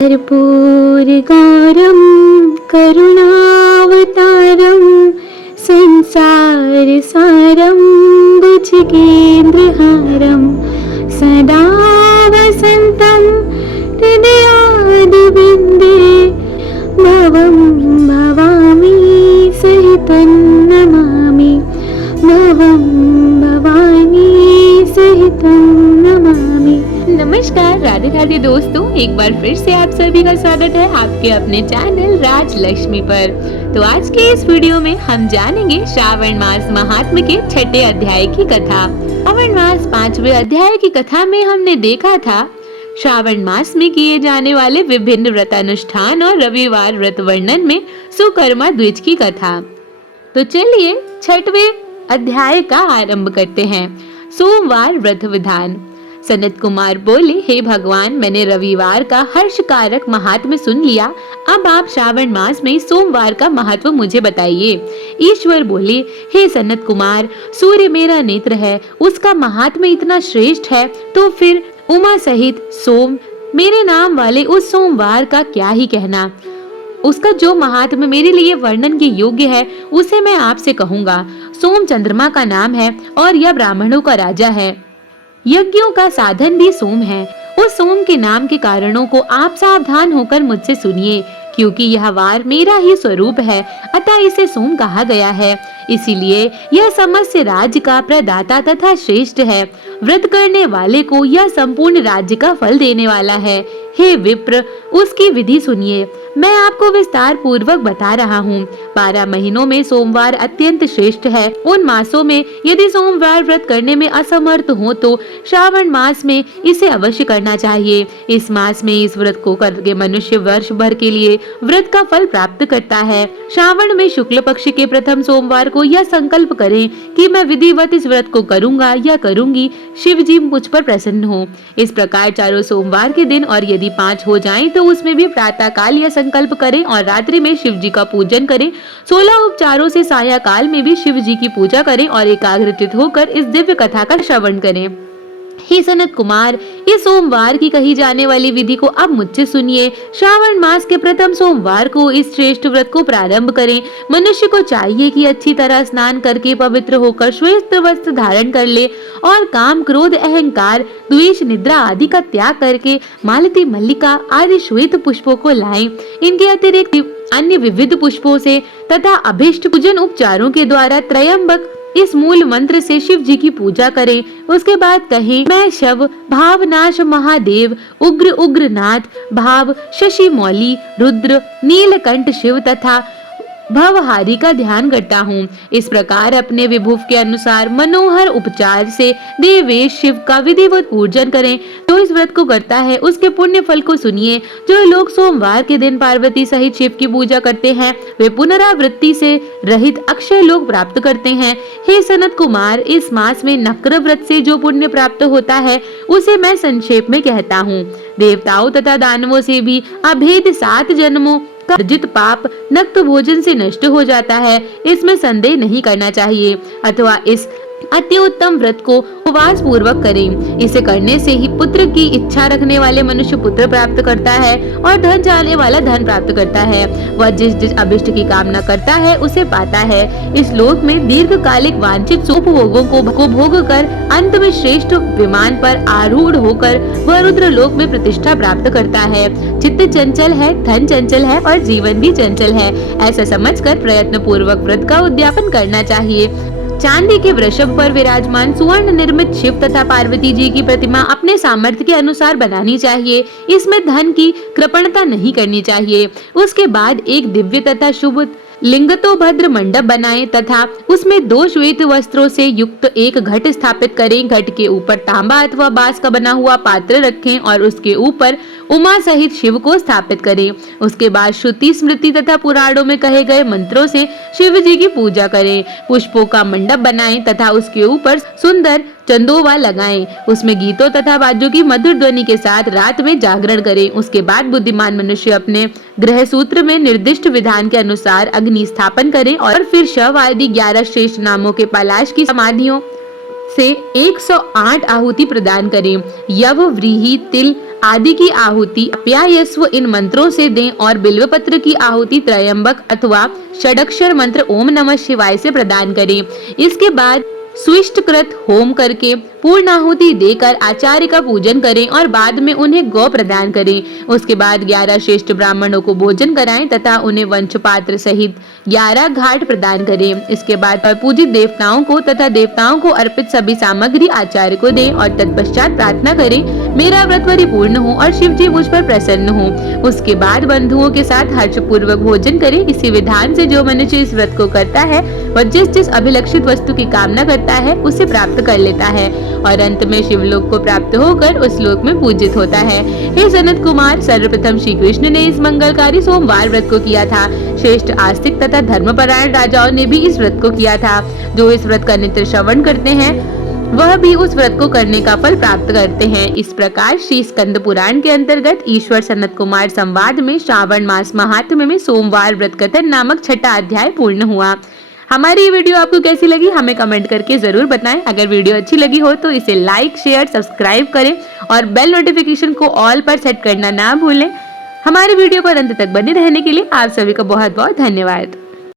कर्पूरगारं करुणावतारं संसारसारं भुजगेन्द्रहारं सदा वसन्तं हृदयारविन्दे भवं भवामि सहितं नमामि भवं भवानी सहितं नमामि। नमस्कार, राधे राधे दोस्तों, एक बार फिर से आप सभी का स्वागत है आपके अपने चैनल राजलक्ष्मी पर। तो आज के इस वीडियो में हम जानेंगे श्रावण मास महात्म्य के छठे अध्याय की कथा। श्रावण मास 5वें अध्याय की कथा में हमने देखा था श्रावण मास में किए जाने वाले विभिन्न व्रतानुष्ठान और रविवार व्रत वर्णन में सुकर्मा द्विज की कथा। तो चलिए छठवें अध्याय का आरंभ करते हैं। सोमवार व्रत विधान। सनत कुमार बोले, हे भगवान, मैंने रविवार का हर्षकारक महात्म्य सुन लिया। अब आप श्रावण मास में सोमवार का महत्व मुझे बताइए। ईश्वर बोले, हे सनत कुमार, सूर्य मेरा नेत्र है, उसका महात्म्य इतना श्रेष्ठ है, तो फिर उमा सहित सोम मेरे नाम वाले उस सोमवार का क्या ही कहना। उसका जो महात्म्य मेरे लिए वर्णन के योग्य है उसे मैं आपसे कहूँगा। सोम चंद्रमा का नाम है और यह ब्राह्मणों का राजा है। यज्ञों का साधन भी सोम है। उस सोम के नाम के कारणों को आप सावधान होकर मुझसे सुनिए, क्योंकि यह वार मेरा ही स्वरूप है, अतः इसे सोम कहा गया है। इसीलिए यह समस्त राज्य का प्रदाता तथा श्रेष्ठ है। व्रत करने वाले को यह संपूर्ण राज्य का फल देने वाला है। हे विप्र, उसकी विधि सुनिए। मैं आपको विस्तार पूर्वक बता रहा हूँ। 12 महीनों में सोमवार अत्यंत श्रेष्ठ है। उन मासों में यदि सोमवार व्रत करने में असमर्थ हो तो श्रावण मास में इसे अवश्य करना चाहिए। इस मास में इस व्रत को करके मनुष्य वर्ष भर के लिए व्रत का फल प्राप्त करता है। श्रावण में शुक्ल पक्ष के प्रथम सोमवार को यह संकल्प करें कि मैं विधिवत इस व्रत को करूंगा या करूंगी, शिव जी मुझ पर प्रसन्न हो। इस प्रकार चारों सोमवार के दिन और यदि 5 हो जाएं तो उसमें भी प्रातः काल यह संकल्प करें और रात्रि में शिव जी का पूजन करें। 16 उपचारों से साया काल में भी शिव जी की पूजा करें और एकाग्रचित होकर इस दिव्य कथा का श्रवण करें। हे सनत कुमार, इस सोमवार की कही जाने वाली विधि को अब मुझसे सुनिए। श्रावण मास के प्रथम सोमवार को इस श्रेष्ठ व्रत को प्रारंभ करें। मनुष्य को चाहिए कि अच्छी तरह स्नान करके पवित्र होकर श्वेत वस्त्र धारण कर ले और काम, क्रोध, अहंकार, द्वेष, निद्रा आदि का त्याग करके मालती, मल्लिका आदि श्वेत पुष्पों को लाएं। इनके अतिरिक्त अन्य विविध पुष्पों से तथा अभिष्ट पूजन उपचारों के द्वारा त्रयंबक इस मूल मंत्र से शिव जी की पूजा करें। उसके बाद कहें, मैं शव भावनाश महादेव, उग्र उग्रनाथ, भाव शशि मौली, रुद्र, नीलकंठ शिव तथा भवहारी का ध्यान करता हूँ। इस प्रकार अपने विभुव के अनुसार मनोहर उपचार से देवेश शिव का विधिवत पूजन करें। जो इस व्रत को करता है उसके पुण्य फल को सुनिए। जो लोग सोमवार के दिन पार्वती सहित शिव की पूजा करते हैं वे पुनरावृत्ति से रहित अक्षय लोक प्राप्त करते हैं। हे सनत कुमार, इस मास में नक्र व्रत से जो पुण्य प्राप्त होता है उसे मैं संक्षेप में कहता हूँ। देवताओं तथा दानवों से भी अभेद 7 जन्मों अर्जित पाप नक्त भोजन से नष्ट हो जाता है, इसमें संदेह नहीं करना चाहिए। अथवा इस अति उत्तम व्रत को उपवास पूर्वक करें। इसे करने से ही पुत्र की इच्छा रखने वाले मनुष्य पुत्र प्राप्त करता है और धन चाहने वाला धन प्राप्त करता है। वह जिस जिस अभिष्ट की कामना करता है उसे पाता है। इस लोक में दीर्घकालिक वांछित सुखभोगों को भोग कर अंत में श्रेष्ठ विमान पर आरूढ़ होकर वह रुद्र लोक में प्रतिष्ठा प्राप्त करता है। चित्त चंचल है, धन चंचल है और जीवन भी चंचल है, ऐसा समझकर प्रयत्न पूर्वक व्रत का उद्यापन करना चाहिए। चांदी के वृषभ पर विराजमान सुवर्ण निर्मित शिव तथा पार्वती जी की प्रतिमा अपने सामर्थ्य के अनुसार बनानी चाहिए। इसमें धन की कृपणता नहीं करनी चाहिए। उसके बाद एक दिव्य तथा शुभ लिंगतोभद्र मंडप बनाएं तथा उसमें 2 श्वेत वस्त्रों से युक्त एक घट स्थापित करें। घट के ऊपर तांबा अथवा बांस का बना हुआ पात्र रखें और उसके ऊपर उमा सहित शिव को स्थापित करें। उसके बाद श्रुति, स्मृति तथा पुराणों में कहे गए मंत्रों से शिव जी की पूजा करें। पुष्पों का मंडप बनाएं तथा उसके ऊपर सुंदर चंदोवा लगाएं। उसमें गीतों तथा वाद्यों की मधुर ध्वनि के साथ रात में जागरण करें। उसके बाद बुद्धिमान मनुष्य अपने ग्रह सूत्र में निर्दिष्ट विधान के अनुसार अग्नि स्थापन करें और फिर शव आदि 11 श्रेष्ठ नामों के पलाश की समाधियों से 108 आहुति प्रदान करें। यव, व्रीहि, तिल आदि की आहुति अप्यायस्व इन मंत्रों से दें और बिल्वपत्र की आहुति त्रयंबक अथवा षडक्षर मंत्र ओम नमः शिवाय से प्रदान करें। इसके बाद सुइष्टकृत होम करके पूर्णाहुति देकर आचार्य का पूजन करें और बाद में उन्हें गौ प्रदान करें। उसके बाद 11 श्रेष्ठ ब्राह्मणों को भोजन कराएं तथा उन्हें वंश पात्र सहित 11 घाट प्रदान करें। इसके बाद पूजित देवताओं को तथा देवताओं को अर्पित सभी सामग्री आचार्य को दें और तत्पश्चात प्रार्थना करें मेरा व्रत परिपूर्ण हो और शिव जी मुझ पर प्रसन्न हो। उसके बाद बंधुओं के साथ हर्षपूर्वक भोजन करें। इसी विधान से जो मनुष्य इस व्रत को करता है वह जिस जिस अभिलक्षित वस्तु की कामना करता है उसे प्राप्त कर लेता है और अंत में शिवलोक को प्राप्त होकर उस लोक में पूजित होता है। हे सनत कुमार, सर्वप्रथम श्री कृष्ण ने इस मंगलकारी सोमवार व्रत को किया था। श्रेष्ठ आस्तिक तथा धर्मपरायण राजाओं ने भी इस व्रत को किया था। जो इस व्रत का नित्य श्रवण करते हैं वह भी उस व्रत को करने का फल प्राप्त करते हैं। इस प्रकार श्री स्कंद पुराण के अंतर्गत ईश्वर सनत कुमार संवाद में श्रावण मास महात्म्य में सोमवार व्रत कथन नामक 6वां अध्याय पूर्ण हुआ। हमारी ये वीडियो आपको कैसी लगी हमें कमेंट करके जरूर बताएं। अगर वीडियो अच्छी लगी हो तो इसे लाइक, शेयर, सब्सक्राइब करें और बेल नोटिफिकेशन को ऑल पर सेट करना ना भूलें। हमारी वीडियो पर अंत तक बने रहने के लिए आप सभी का बहुत बहुत धन्यवाद।